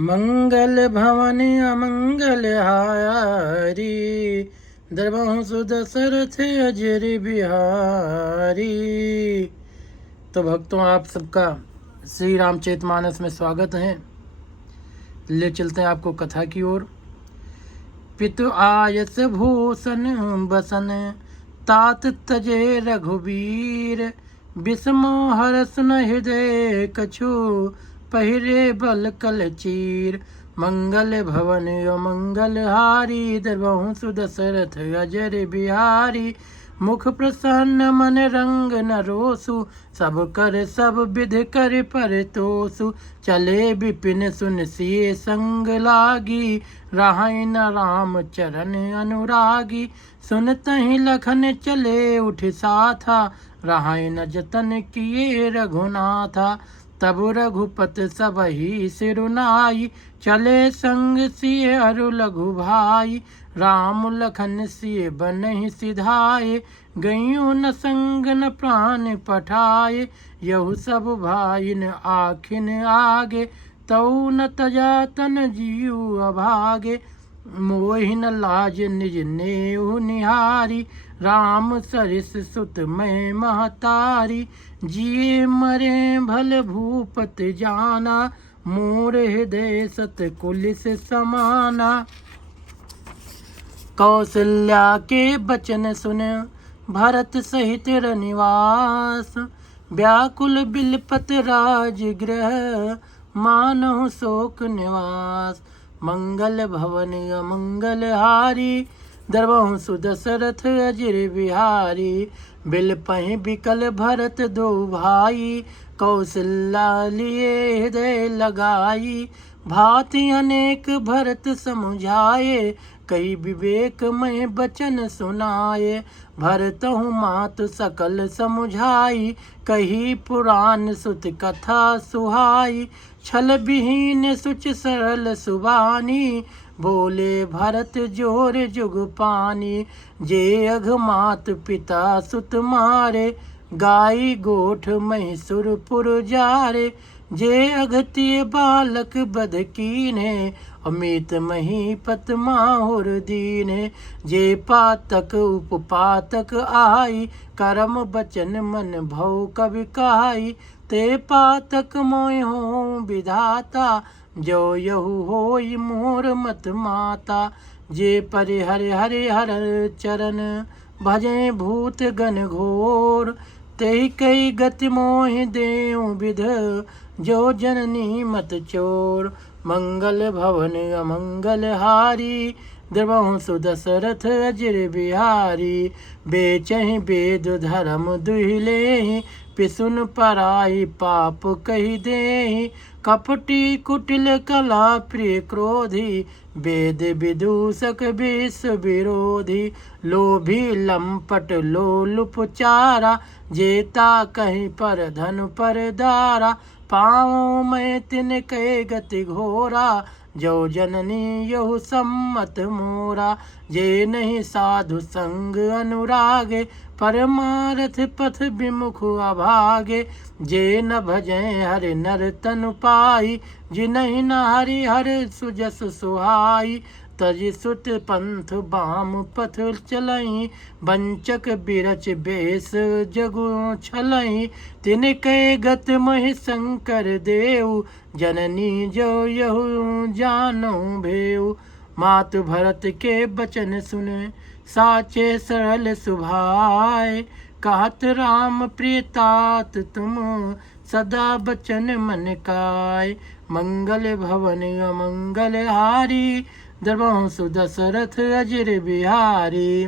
मंगल भवन अमंगल हारी, द्रवहु सुदशरथ अजर बिहारी। तो भक्तों, आप सबका श्री रामचरितमानस में स्वागत है। ले चलते हैं आपको कथा की ओर। पितु आयस भूषण बसन, तात तजे रघुबीर, विषमो हरस न हृदय कछु, पहिरे बल कल चीर। मंगल भवन अमंगल हारी, द्रवहु सुदशरथ अजर बिहारी। मुख प्रसन्न मन रंग न रोसु, सब कर सब विध कर परतोसु। चले विपिन सुन सिय संग लागी, राहि न राम चरण अनुरागी। सुनतहि लखन चले उठ साथा, राहि न जतन किए रघुनाथा। तब रघुपत सबहि सिरुनाई, चले संग सिय अरु लघु भाई। राम लखन सिय बनहि सिधाए, गइयों न संग न प्राण पठाए। यहु सब भाई न आखिन आगे, तऊ न तजा तन जीव अभागे। मोहि न लाज निज नेउ निहारी, राम सरिस सुत मैं महतारी। जिए मरे भल भूपत जाना, मोर हृदय सत कुलिस समाना। कौशल्या के बचन सुन, भरत सहित रनिवास। व्याकुल बिलपत राजगृह, मानहु शोक निवास। मंगल भवन अमंगल हारी, द्रवहु सुदशरथ अजर बिहारी। बिलपहि बिकल भरत दो भाई, कौशल्या लिए हृदय लगाई। भांति अनेक भरत समुझाए, कई विवेक में बचन सुनाए। भरतहु मातु सकल समुझाई, कही पुराण सुत कथा सुहाई। छल विहीन सुच सरल सुबानी, बोले भरत जोर जुग पानी। जे अघ मात पिता सुत मारे, गाई गोठ महिषुरपुर जारे। जे अघतिय बालक बध कीन्हे, अमित महीपत माहुर दीन्हे। जे पातक उपपातक आई, करम बचन मन भव कवि कहाई। ते पातक मोहि हों विधाता, जो यहु होई मोर मत माता। जे परिहर हरि हर चरण, भजें भूत गण घोर। तेहि कई गति मोहि देउ विध, जो जननी मत चोर। मंगल भवन अमंगल हारी, द्रवहु सुदशरथ अजर बिहारी। बेचहि वेद धर्म दुहि लेहि, पिसुन पराई पाप कहि देहि। कपटी कुटिल कला प्रिय क्रोधी, वेद विदूषक विश्व विरोधी। लोभी लंपट लोलुप चारा, जेता कहीं पर धन पर दारा। पाँव में तिन कहे गति घोरा, जो जननी यहु सम्मत मोरा। जे नहीं साधु संग अनुरागे, परमारथ पथ विमुख अभागे। जे न भजें हरि नर तनु पाई, जिनहि न हरि हर सुजस सुहाई। तज सुत पंथ बाम पथ चलई, वंचक बिरच बेस जगु छलई। तिन कहे गत महि शंकर देव, जननी जो यहु जानो भेव। मातु भरत के बचन सुने, साचे सरल सुभाए। कहत राम प्रिय तात तुम, सदा बचन मन काय। मंगल भवन अमंगल हारी, द्रवहु सुदशरथ अजर बिहारी।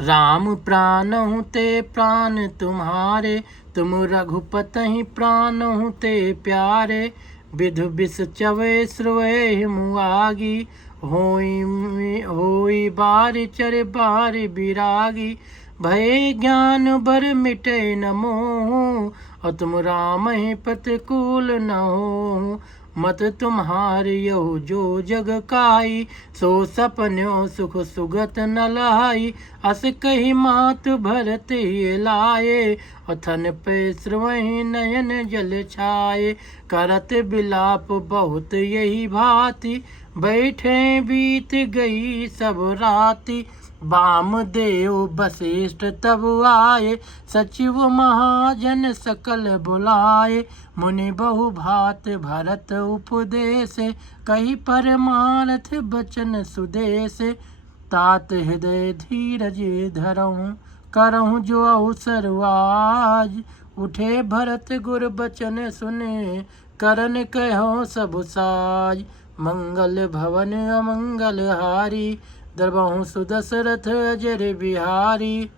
राम प्राणहु ते प्राण तुम्हारे, तुम रघुपति प्राणहु ते प्यारे। विधु विष चवे श्रुवे मुआगी, होई बारि चर बारि बिरागी। भय ज्ञान बर मिटे न मोहु, और तुम राम ही प्रतिकूल न हो। मत तुम्हारियो जो जग काई, सो सपन्यो सुख सुगत न लहाई। अस कही मात भरत ये लाए, अथन पे श्रवहि नयन जल छाए। करत बिलाप बहुत यही भांति, बैठे बीत गई सब राति। वामदेव वशिष्ठ तब आए, सचिव महाजन सकल बुलाए। मुनि बहु भात भरत उपदेश, कही परमार्थ बचन सुदेश। तात हृदय धीरज धरऊँ, करऊँ जो अवसर आज। उठे भरत गुर बचन सुने, करन कहो सब साज। मंगल भवन अमंगल हारी, दरबहु सुदशरथ अजर बिहारी।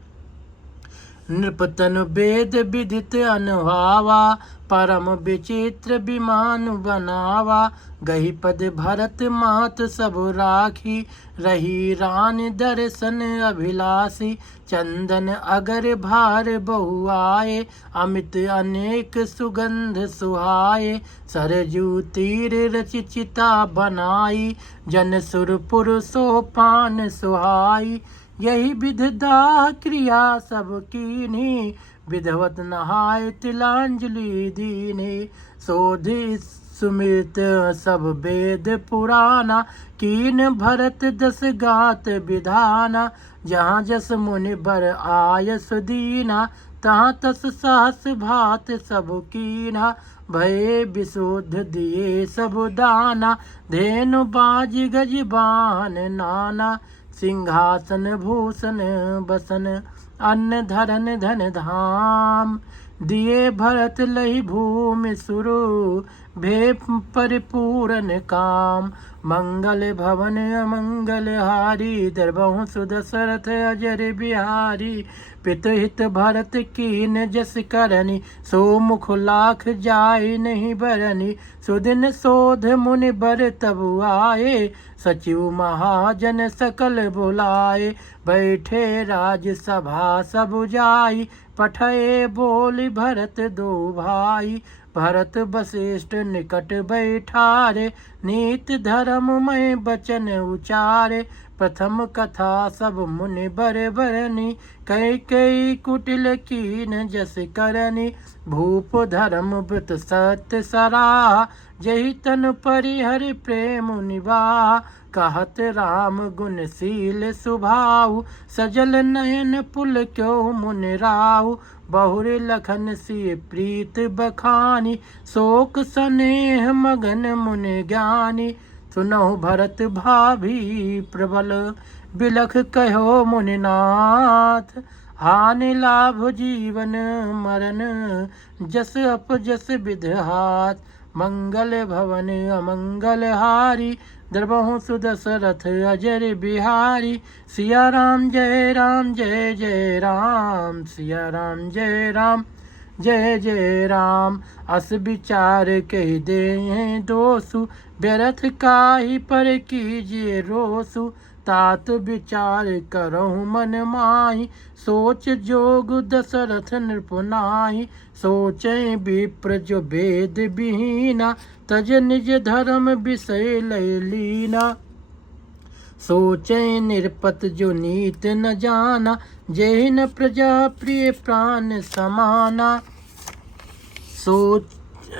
नृपतन वेद विदित अनुभावा, परम विचित्र विमान बनावा। गही पद भरत मात सब राखी, रही रानी दर्शन अभिलाषी। चंदन अगर भार बहु आए, अमित अनेक सुगंध सुहाए। सरजू तीर रचि चिता बनाई, जन सुरपुर सोपान सुहाई। यही विध दाह क्रिया सब कीन्ही, विधवत नहाय तिलांजलि दीन्ही। सोधि सुमित सब वेद पुराना, कीन भरत दस गात विधाना। जहाँ जस मुनि बर आय सुदीना, तहाँ तस सहस भात सब कीना। भय विशुद्ध दिए सब दाना, धेनु बाज गज बान नाना। सिंहासन भूषण बसन, अन्न धरन धन धाम। दिए भरत लहि भूमि सुरु, भे परिपूरन काम। मंगल भवन अमंगल हारी, दरबहु सुदशरथ अजर बिहारी। पितहित भरत कीन जस करनी, सो मुख लाख जाय नहीं बरनी। सुदिन सोध मुनि बर तब आए, सचिव महाजन सकल बुलाए। बैठे राज सभा सब जाई, पठये बोली भरत दो भाई। भरत वशिष्ठ निकट बैठारे, नीत धर्म में बचन उचारे। प्रथम कथा सब मुनि बर बरनी, कई कई कुटिल कीन जस करनी। भूप धर्म व्रत सत्य सराहा, जहि तन परिहर प्रेम निवाहा। कहत राम गुण शील सुभाऊ, सजल नयन पुल क्यों मुनि राऊ। बहुरे लखन सिय प्रीत बखानी, शोक स्नेह मगन मुनि ज्ञानी। सुनहु भरत भाभी प्रबल, बिलख कहो मुनिनाथ। हानि लाभ जीवन मरण, जस अपजस विधात। मंगल भवन अमंगल हारी, दरबहु सुदशरथ अजर बिहारी। सिया राम जय राम जय जय राम, सिया राम जय राम जय जय राम। अस विचार कह दे दोसु, व्यर्थ काहि पर कीजिए रोसु। तात विचार करहु मन माहि, सोच जोग दशरथ नृपुनाहि। सोचै विप्र जो वेद विहीना, तज निज धर्म विषय लय लीना। सोचै निरपत जो नीत न जाना, जेहि न प्रजा प्रिय प्राण समाना।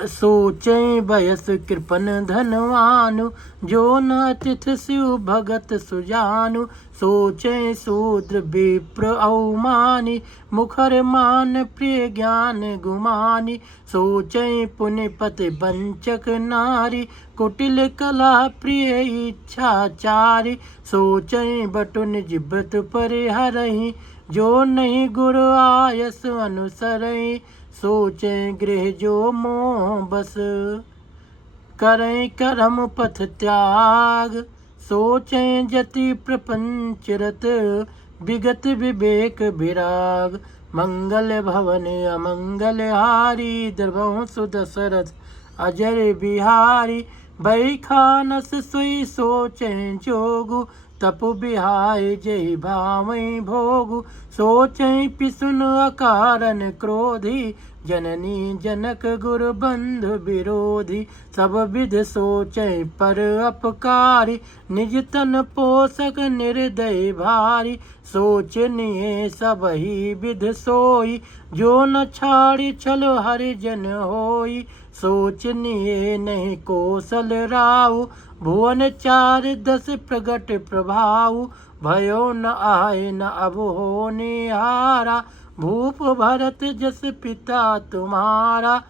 सोचै बयस कृपन धनवानु, जो न तिथ शिव भगत सुजानु। सोचै शूद्र विप्र अवमानी, मुखर मान प्रिय ज्ञान गुमानी। सोचै पुण्यपति वंचक नारी, कुटिल कला प्रिय इच्छाचारी। सोचै बटु निज व्रत परिहरहि, जो नहीं गुरु आयस अनुसरहि। सोचै गृह जो मोह बस, करें कर्म पथ त्याग। सोचै जति प्रपंच रत, विगत विवेक विराग। मंगल भवन अमंगल हारी, दरबहु सुदशरथ अजर बिहारी। बैखानस सोई सोचै जोगु, तपु बिहाय जय भावै भोगु। सोचै पिसुन अकारन क्रोधी, जननी जनक गुरु बंधु विरोधी, सब विध सोचै पर अपकारी। निज तन पोषक निर्दय भारी, सोचनीय सब ही विध सोई। जो न छाड़ी छल हरिजन होई, सोचनीय नहीं कौशल राउ। भुवन 4-10 प्रगट प्रभाव, भयो न आए न अब हो निहारा। भूप भरत जस पिता तुम्हारा,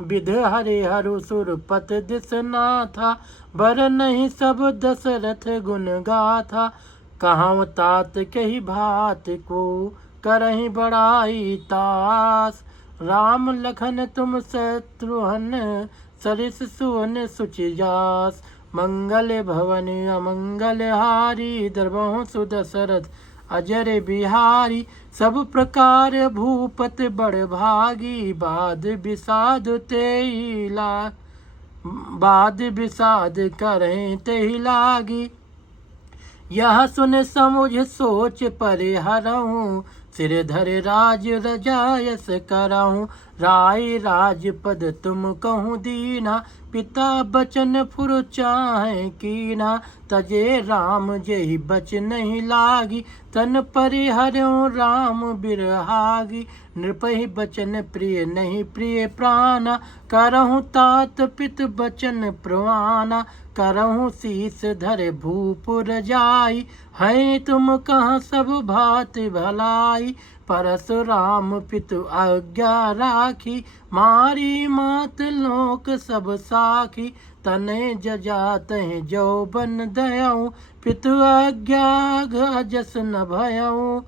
विध हरे हरु सुरपत दिसना था। बर नहीं सब दशरथ गुण गाथा, कहाँ तात कही भात को करही बड़ाई तास। राम लखन तुम शत्रुघ्न, सरिस सुवन सुचिजास। मंगल भवन अमंगल हारी, द्रवहु सुदशरथ अजर बिहारी। सब प्रकार भूपत बड़ भागी, बाद विषाद करें तेहि लागी। यह सुन समुझ सोच परे हरहूँ, सिर धर राज रजायस करहूँ। राय राजपद तुम कहूँ दीना, पिता बचन फुर चाहे कीना। तजे राम जेहि बच नहीं लागी, तन परिहरऊँ राम बिरहागी। नृपहि बचन प्रिय नहीं प्रिय प्राणा, करहूँ तात पित बचन प्रवाना। करहूँ शीस धर भूपुर जाई, है तुम कहाँ सब भात भलाई। परशुराम पितु आज्ञा राखी, मारी मात लोक सब साखी। तने जजात जो बन दयऊँ, पितु आज्ञा जस न भयऊँ।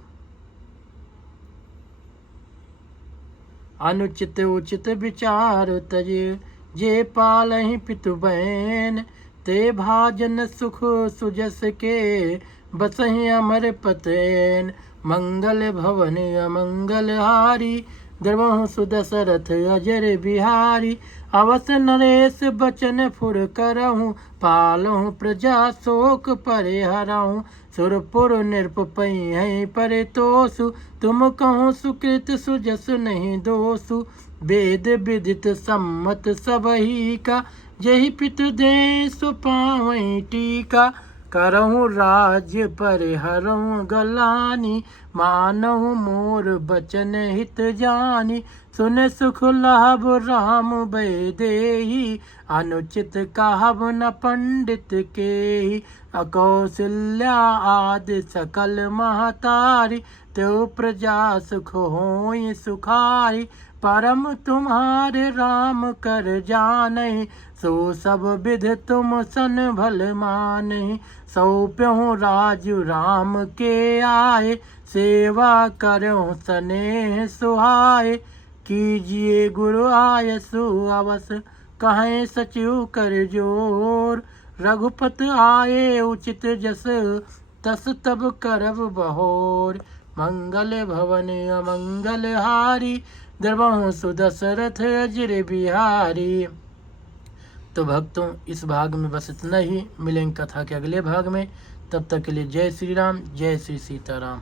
अनुचित उचित विचार तजे, जे पालहि पितु बहन। ते भाजन सुख सुजस के, बसहि अमर पतेन। मंगल भवन अमंगल हारी, द्रवहु सुदशरथ अजर बिहारी। अवस नरेश बचन फुर करहूँ, पालहूँ प्रजा शोक परे हरहूँ। सुरपुर नृप पई परितोषु, तुम कहूँ सुकृत सुजस नहीं दोषु। वेद विदित सम्मत सबही का, जहि पितु दे सो पावई टीका। करहूँ राज्य परिहरऊँ गलानी, मानहूँ मोर बचन हित जानी। सुन सुख लाभ राम भय देहि, अनुचित कहब न पंडित केहि। अकौशल्या आदि सकल महतारी, त्यो प्रजा सुख होई सुखारी। परम तुम्हारे राम कर जानहि, सो सब विध तुम सन भल मानहि। सौंप्यहूँ राजु राम के आए, सेवा करहूँ स्नेह सुहाए। कीजिए गुरु आयसु अवस, कहें सचिव कर जोर। रघुपत आए उचित जस, तस तब करब बहोर। मंगल भवन अमंगल हारी, द्रवहु सुदशरथ अजर बिहारी। तो भक्तों, इस भाग में बस इतना ही। मिलेंगे कथा के अगले भाग में। तब तक के लिए जय श्री राम, जय श्री सीताराम।